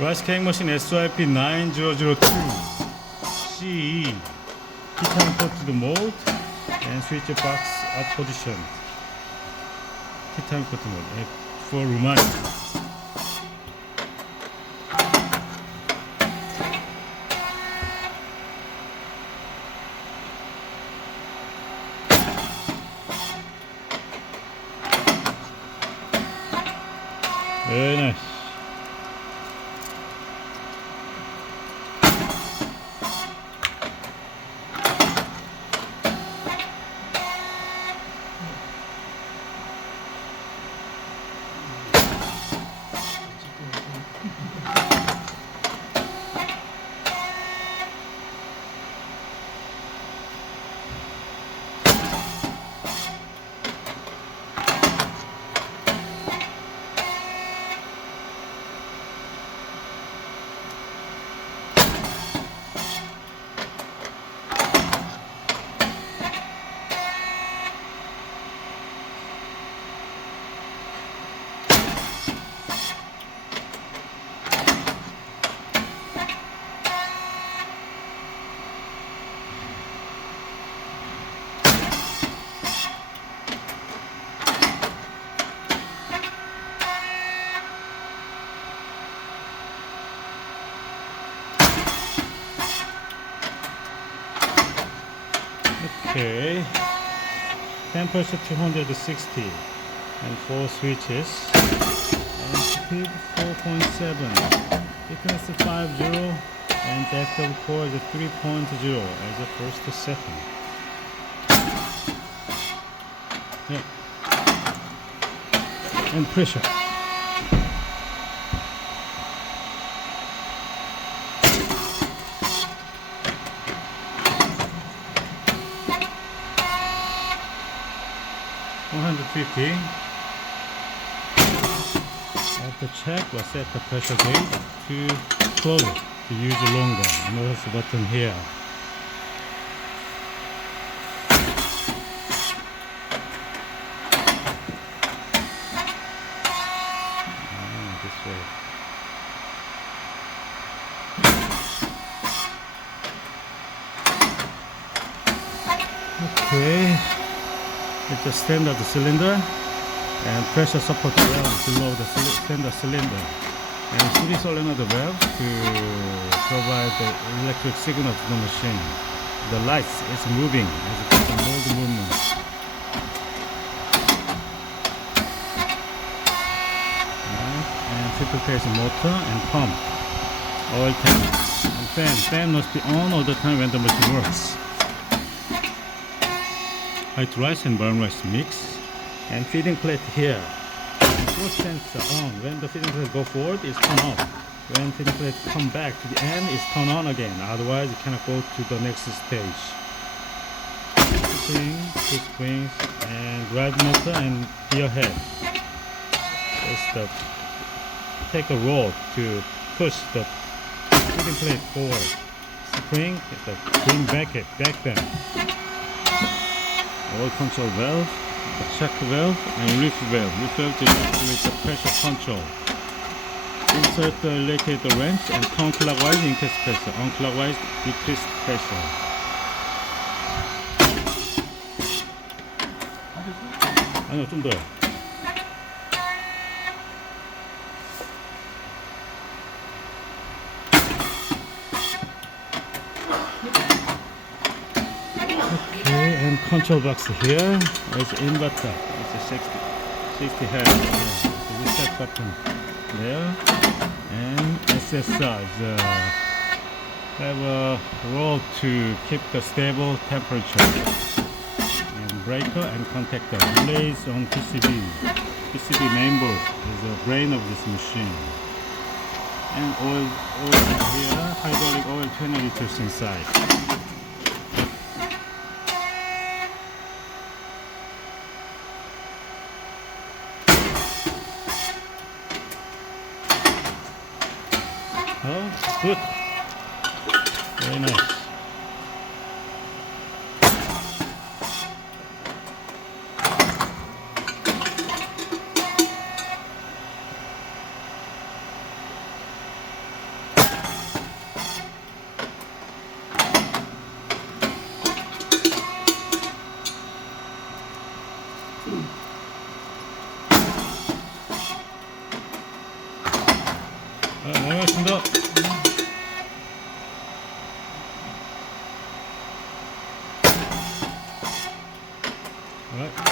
Rice cake machine SYP9002 CE Titanium Coated Mold and switch box up position. Titanium Coated Mold for Romania. Very nice. Okay, temperature 260 and 4 switches and speed 4.7, thickness 50 and depth of core is 3.0 as a first setting. Yeah. And pressure. $150. After check, we'll set the pressure gauge to close it to use longer. Notice the button here. This way. Okay. It's a standard cylinder and pressure support valve below the standard cylinder and 3 solenoid valve to provide the electric signal to the machine. The lights is moving as it is a mold movement. And triple phase motor and pump, oil tank, and fan. Fan must be on all the time when the machine works. White rice and brown rice mix and feeding plate here. Both fans are on. When the feeding plate go forward, it's turn off. When feeding plate come back to the end, it's turn on again. Otherwise, you cannot go to the next stage. Spring, 2 springs, and drive motor and gear head. It's the take a rod to push the feeding plate forward. Spring is the bring back them. Oil control valve, the check valve, and reef valve. Reef valve to with the pressure control. Insert the locator wrench and counterclockwise increase pressure, unclockwise decrease pressure. 아니요, 좀 더요. And control box here is inverter. It's a 60 hertz. It's a reset button there. And SSR is have a rod to keep the stable temperature. And breaker and contactor relays on PCB. PCB mainboard is the brain of this machine. And oil here, hydraulic oil 20 liters inside. Oh, good. Very nice. 넘어가겠습니다. Alright.